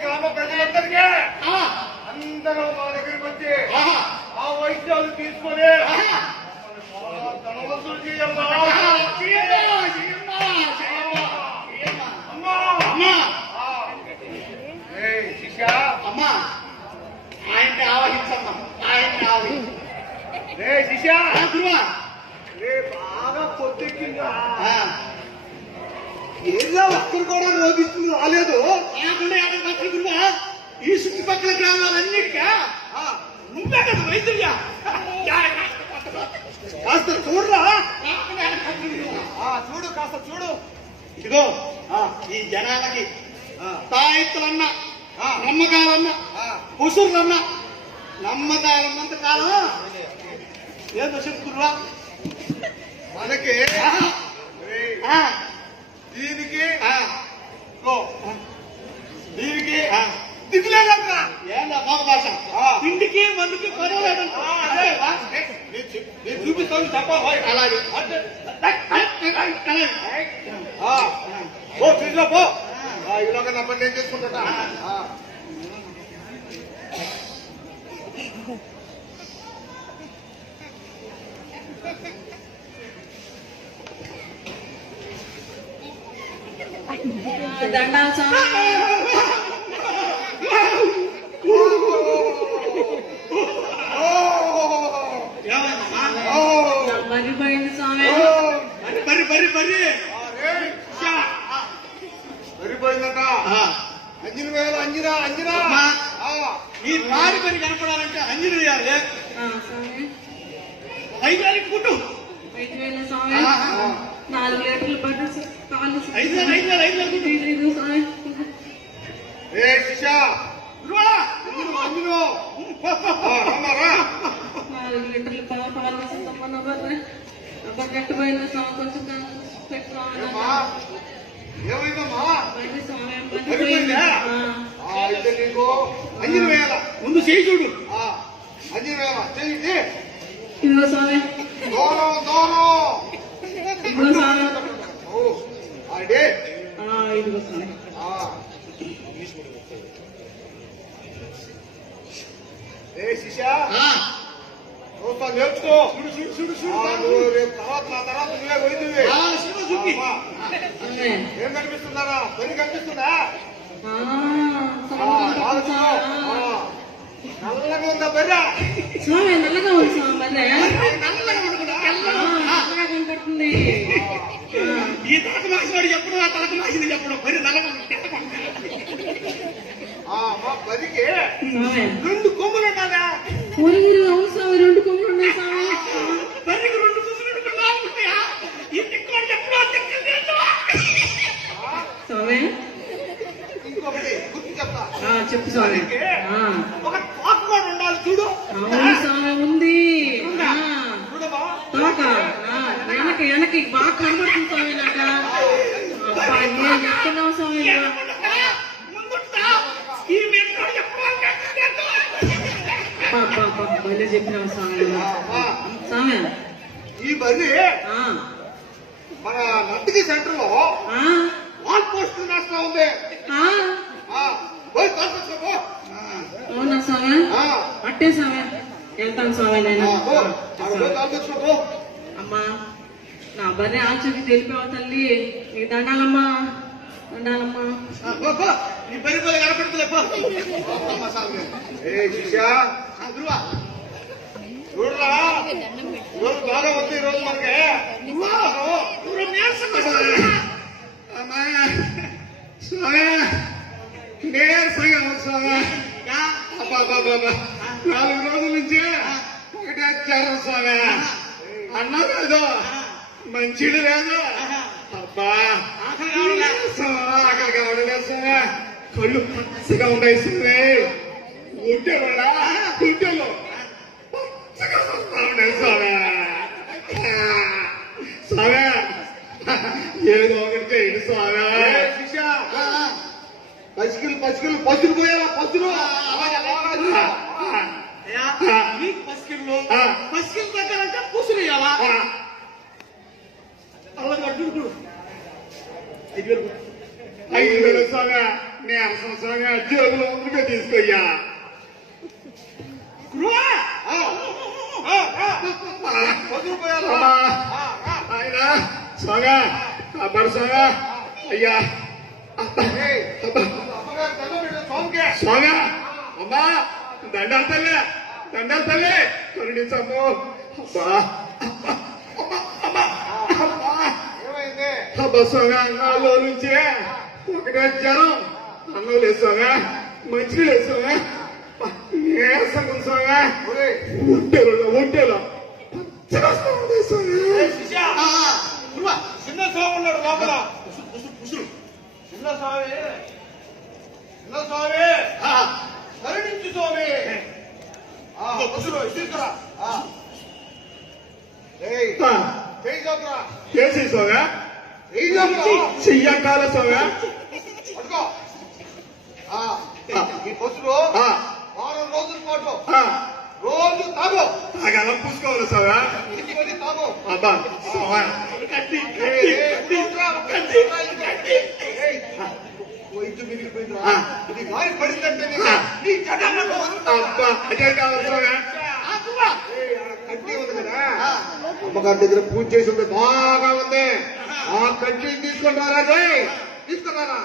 గ్రామ ప్రజలందరికీ అందరూ మా దగ్గరికి వచ్చి ఆ వైద్యాలు తీసుకొని ధనవంతులు చేయమ్మా. శిష్య అమ్మా ఆయన్ని ఆవహించమ్మా, ఆయన్ని ఆవహించు. రే శిష్య గురువా, రే బాగా పొద్దెక్కిందా? ఏదో ఒక్కరు కూడా రోగిస్తుంది రాలేదు. గురువా, ఈ చుట్టుపక్కల గ్రామాలన్నిటికా నువ్వే కదా వైద్యుడిగా, కాస్త చూడరా. చూడు కాస్త చూడు. ఇదిగో ఈ జనాలకి తాయెత్తులన్నా నమ్మకాలన్నా పశువులన్నా నమ్మకాలన్నంత కాలం ఏదో చెప్పుకుర్రా మనకి దీనికి దీనికి దిగులేదంట. ఏందా బాబు భాష, తిండికి మందుకి పర్వాలేదంట. నేను చూపిస్తాను చెప్ప. అలాగే పో చూసినా పో. ఇలాగ నా పని నేను చేసుకుంటా. దండాలు స్వామి, మరిపోయింది స్వామి. సరిపోయిందట. అంజని వేల అంజనా అంజనా. ఈ పారి పని కనపడాలంటే అంజని వేయాలి. స్వామి 5,000 పుట్టు 5,000 స్వామి. 4 లీటర్లు పట్టు కాలు 5,000 పుట్టు. స్వామి. ఏ శిష్య అంజను అంజను 4 లీటర్లు పాలు కట్టుపోయిన స్వామి. కొంచెం ఏమైందమ్మా? స్వామి అయితే నీకు అంజని వేయాల. ముందు చేయి చూడు. అంజని వేయాల చేయండి. ఇదిగో స్వామి, దూరం దూరం. ఇదిగో స్వామి, అడే ఇదిగో స్వామి. ఏ శిష్య చూస్తా నేర్చుకో. నువ్వు రేపు తర్వాత నా తర్వాత నువ్వే పోయింది. ఏం కనిపిస్తున్నారా? పని కనిపిస్తుందా? నల్లగా ఉందా బర్రా? స్వామి నల్లగా ఉంది స్వామి. నల్లగా కనపడుతుంది. ఈ తలకు మాసినాడు ఎప్పుడు, ఆ తలకు మాసింది ఎప్పుడు. మరి నల్లగా బరికి స్వామి 2 కొమ్ములు ఉండాలా? అవును స్వామి, 2 కొమ్ములు ఉన్నాయి స్వామి. బరికి 2 కొమ్ములు ఉంటాయా? ఈ తిక్కులు ఎప్పుడో స్వామి ఇంకొకటి గుర్తు చెప్తా. చెప్పు స్వామి. ఒక తోక కూడా ఉండాలి చూడు. అవును స్వామి ఉంది. చూడమా తోక వెనక్కి బాగా కనబడుతుంది స్వామి. నాకు నేను చెప్తున్నావు స్వామి. బయలు చెప్పినావు స్వామి. స్వామి ఈ బర్రి మన నందికి సెంటర్ లో వాల్ పోస్ట్ రాస్తా ఉంది. అవునా స్వామి? అట్టే స్వామి వెళ్తాను స్వామి. నేను అమ్మా నా బర్రె ఆచూకి తెలిపావు తల్లి. నీకు దండాలమ్మా, దండాలమ్మా. ఈ పని పని కనపడుతుంది. చూడరా రోజు బాగా ఉంది. ఈ రోజు మనకి నీరసంగా ఉంది స్వామి. 4 రోజుల నుంచి ఒకటే జ్వరం స్వామి. అన్నం లేదు, మంచిడు లేదు. అబ్బా ఆకలి కావడం లేదు స్వామి. కళ్ళు పచ్చగా ఉన్నాయి స్వామి. గుంటెలో పచ్చగా వస్తా ఉన్నాయి స్వామి. స్వామి ఏదో ఒకటి చేయండి స్వామి. పసికిలు పోయాలా? పసులు పసికిళ్ళు దగ్గర అంటే పుసులు ఇవ్వాలా? అలా కట్టు 5,000 స్వామి నేను స్వామి జోగులో ముందుగా తీసుకోయ్యా గురువా ఆయన స్వామి అబ్బాడు స్వామి అయ్యా స్వామి అమ్మా దండాలు తల్లి కరుణించమ్ము అబ్బా స్వామి అన్నాలో నుంచి ఒకటే జ్వరం అన్నం లేదు స్వామి మంచిగా లేదు స్వామి నీరసం ఉంది స్వామి ఒంటేలో చిన్న స్వామి ఉన్నాడు లోపల చిన్న స్వామి కరుణించు స్వామి తీసుకురా చేసి స్వామి చెయ్యకాల స్వామి ఈ పసులు వారం రోజుల పాటు రోజు తాగు తాగాల పూసుకోవాలి స్వామి తాగు అబ్బా వైద్యం మిగిలిపోయిందిరా ఇది గాలి పడిందంటే అబ్బా అదే కావాలి స్వామి కట్టి ఉంది కదా అమ్మగారి దగ్గర పూజ చేసి ఉంది బాగా ఉంది ఆ కట్టి తీసుకుంటారా తీసుకున్నారా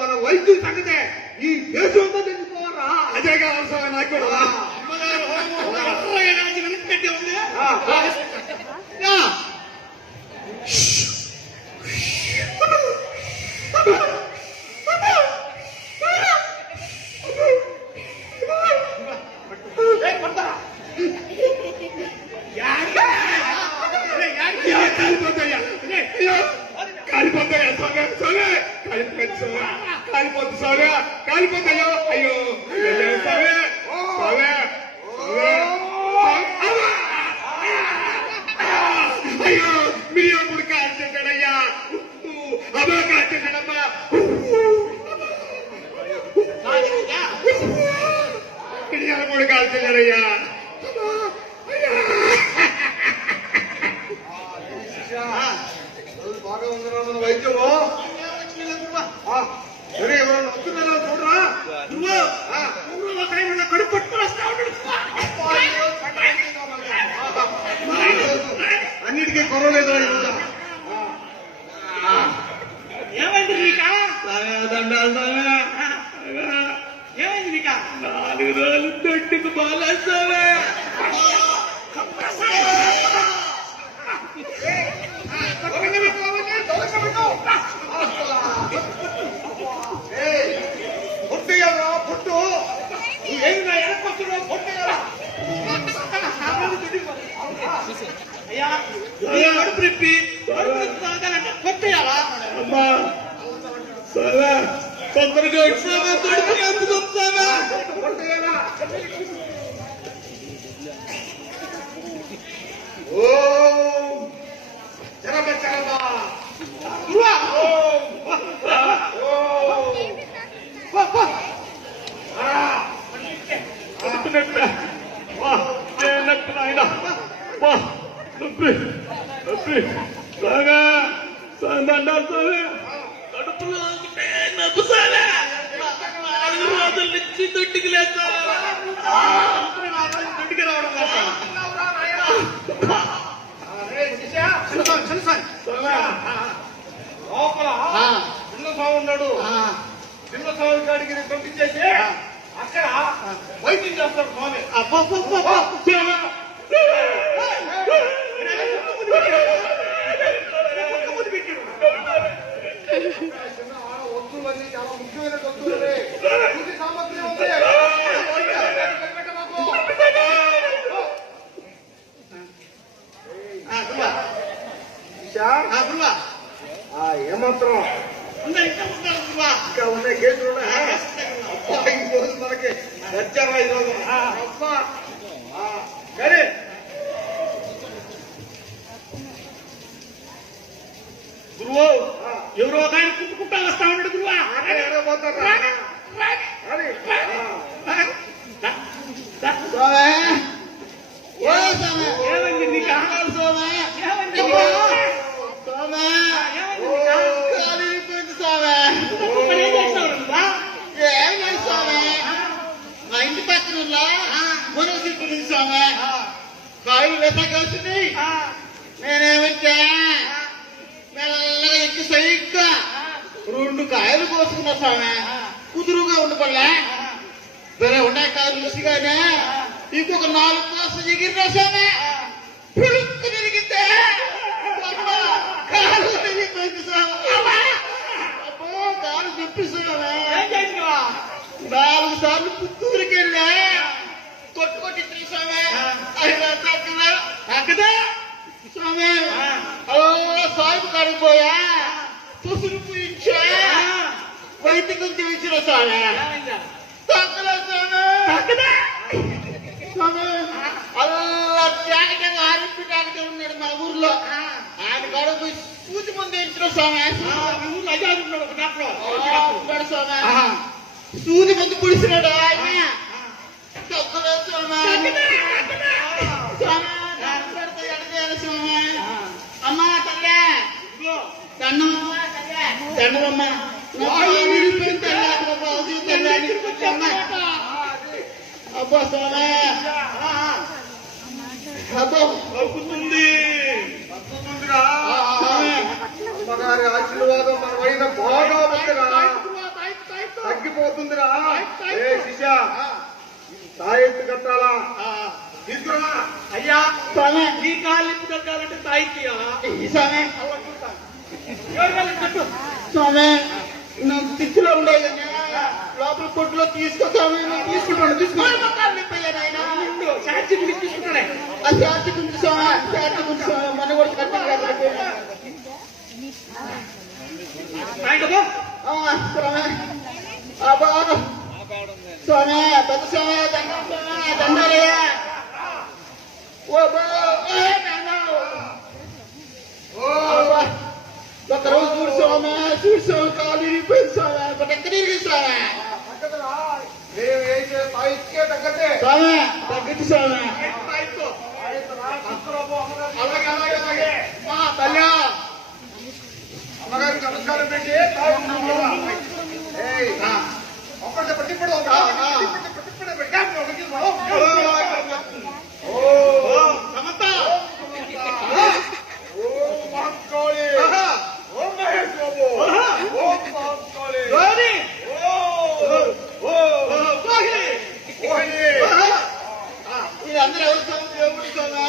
మన వైద్యుల సంగతే ఈ దేశం తెచ్చుకోవాలా అదే కావాలి స్వామి నాకు కూడా కట్టి ఉంది కాలిపోతాయో అయ్యో అయ్యో మీరు అప్పుడు కాల్చేశాడయ్యా అమ్మా కాల్చేశాడమ్మా కూడా కాల్చేశాడయ్యా బాగా ఉందిరా మన వైద్యము సరే ఎవరన్నా వస్తున్నారో చూడరా కడుపు పట్టుకుని వస్తా ఉంటాడు అన్నిటికీ కొరవలేదు ఏమైంది నీకా దండాలు ఏమైంది నీకా 4 రోజులు దొడ్డుకు బాలేస్తావే పొట్టేయాలా పొట్టు ఏమి నా ఎనకొస్తున్నావు పొట్టేయాలా అయ్యా కడుపు రిప్పి తాగాలంటే పొట్టేయాలా అమ్మా సరే తొందరగా వచ్చావా కడుపు ఎందుకొచ్చావా పొట్టేయాలా ఓ చరమ గురువా కడుపులో నొప్పి సాలే 4 రోజుల నుంచి దొడ్డికి లేదు దొడ్డికి రావడం లోపల చిన్న స్వామి ఉన్నాడు చిన్న స్వామి కాడికి పంపించేసి అక్కడ వైద్యం చేస్తాడు స్వామి వస్తువులన్నీ చాలా ముఖ్యమైన వస్తువులే పూజ సామగ్రి ఉంది ఏమాత్రం ఇంకా ఉన్నాయి కేసులు ఉన్నాయి ఈ రోజు మనకి వచ్చారా ఈ రోజు కానీ గురువు ఎవరో ఒక ఆయన కుట్టుకుంటా వస్తా ఉన్నాడు గురువా ఏమైంది నీకు ఏమైంది వేసకొచ్చింది. నేనేమంటే మెల్లగా ఎక్కి సైగ్గా 2 కాయలు కోసుకున్నా స్వామి. కుదురుగా ఉండిపోలే వేరే ఉన్నాయి కాయలు రుచిగానే ఇంకొక 4 కోస ఎగిరినా స్వామి. పులుక్కు తిరిగితే కాలు తిరిగిపోయింది స్వామి. అబ్బో కాలు చెప్పి స్వామి. 4 సార్లు పుత్తూరుకి వెళ్ళా కొట్టుకొట్టి స్వామి. అయినా తగ్గదా స్వామి. అలా సాగు కడిగిపోయా పుసులు పూయించా వైద్యం చూపించిన స్వామి. తగ్గలే స్వామి. అలా టాకటం ఆరింపి టాకటం ఉన్నాడు మా ఊర్లో. ఆయన కాడ పోయి సూది ముందు ఇచ్చిన స్వామి. ఉన్నాడు స్వామి. సూది ముందు పుడిసినాడు ఆయన. తగ్గలే స్వామి. స్వామి అమ్మా తల్లే దండమ్మా అబ్బా స్వామి. అబ్బా అమ్మగారి ఆశీర్వాదం మన వైన బాగా ఉందిరా. తగ్గిపోతుందిరా. ఏ శిష్య తాయెత్తు కట్టాలా? తీసుకురా. అయ్యా స్వామి నీ కాళ్ళు ఎత్తు కట్టాలంటే తాయికి స్వామి. స్వామి నాకు తిచ్చిలో ఉండేది లోపల కొట్టులో తీసుకో స్వామి. తీసుకుంటాను సాక్షి తీసుకుంటానే ఆ శాంతి గురించి స్వామి. శాంతి గురించి స్వామి. మన కూడా కట్టాలి స్వామి. అబ్బా స్వామి పెద్ద స్వామి దండాలయ్యా. ఒక రోజు చూడు స్వామి. కాలు ఇరిగిపోయింది స్వామి. ఒక ఎక్కడ ఇరిగి స్వామి. మేము వేసే తాయికే తగ్గట్టే. స్వామి తగ్గించు స్వామి. అలాగే అలాగే అలాగే తల్లి అమ్మగారికి నమస్కారం పెట్టి ఒక్కటి పట్టిప్పుడు అందరూ ఎవరు స్వామి? దేవుడు స్వామి.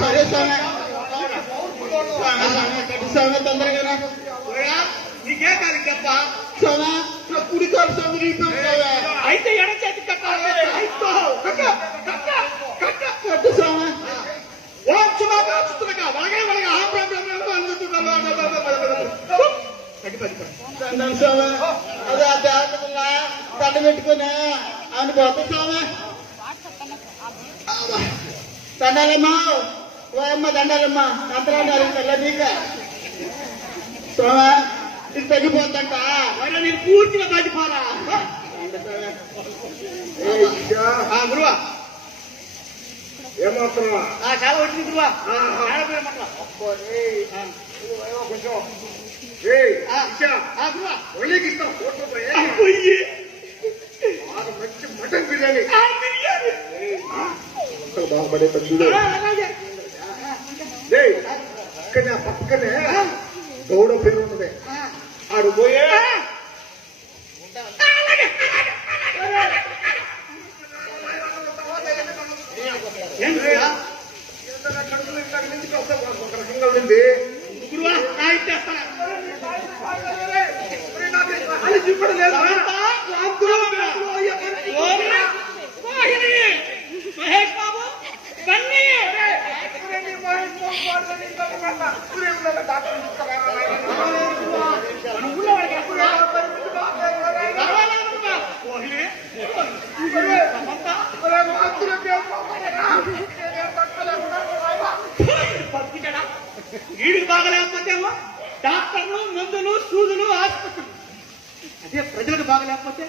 సరే స్వామి. స్వామి తొందరగా నీకే కాదు గప్ప స్వామి. నా కుడి కాలు స్వామి ఇరిగిపోయింది స్వామి. అయితే ఎడ చేతి కట్టాలి. కట్టు స్వామి. దండం స్వామి. అదే ఆ దేవతగా దండ పెట్టుకుని ఆయన పోతాం స్వామి. దండాలమ్మా ఓ అమ్మ దండాలమ్మా. అంతరాలు తెల్ల నీక స్వామి. ఇది తగ్గిపోతుందంట. నేను పూర్తిగా దాటిపోరా గురువా ఏమాత్రమా చాలా వచ్చింది గురువా. కొంచెం ఒళ్ళకి ఇస్తాం మంచి మటన్ బిర్యానీ బాగుపడే చూడు. ఇక్కడ పక్కనే గౌడ పేరు ఉన్నది. ఆడు పోయే కడుపులు ఇంతకు నుంచి ఒక రకంగా ఉంది గురువా. ఇప్పుడు లేదు మహేష్ బాబు బన్నీ వీడికి బాగలేకపోతేమో డాక్టర్లు మందులు సూదులు ఆసుపత్రులు. అదే ప్రజలకు బాగలేకపోతే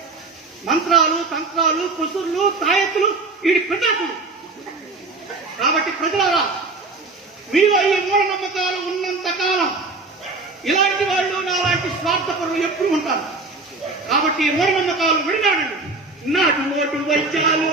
మంత్రాలు తంత్రాలు పుసుర్లు తాయెత్తులు వీడి పెట్టాకులు. కాబట్టి ప్రజలారా మీలో ఈ మూఢనమ్మకాలు ఉన్నంత కాలం ఇలాంటి వాళ్ళు నాలాంటి స్వార్థపరులు ఎప్పుడు ఉంటారు. కాబట్టి ఈ మూఢనమ్మకాలు విడినాడండి. నాటు నోటు వైద్యాలు